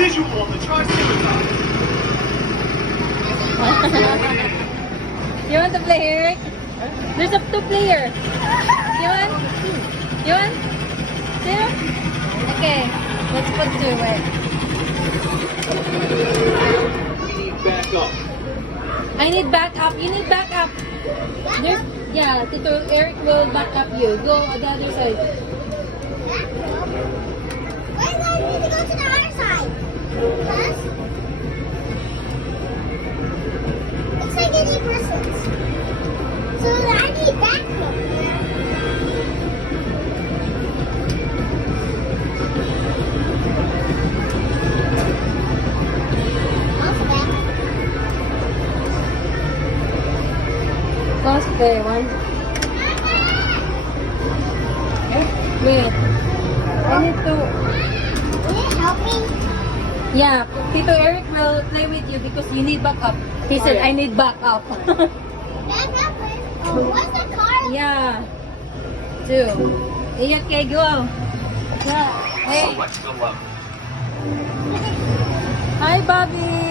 visual on the Triceratops. You want to play, Eric? There's a two-player. You want? You want? Two? Okay. Let's put two, right? We need backup. I need backup. You need backup. There's, yeah, Tito Eric will back up you. Go on the other side. Why do I need to go to the other side? Because it's like any presents. So I need backup. Also backup. Pause there, one. Wait. I need to... Will you help me? Yeah, Tito Eric will play with you because you need backup. He said, I need backup. Backup? Oh, what's the car? Yeah. Two. Okay, go. Yeah. Hey. Select the level. Hi, Bobby.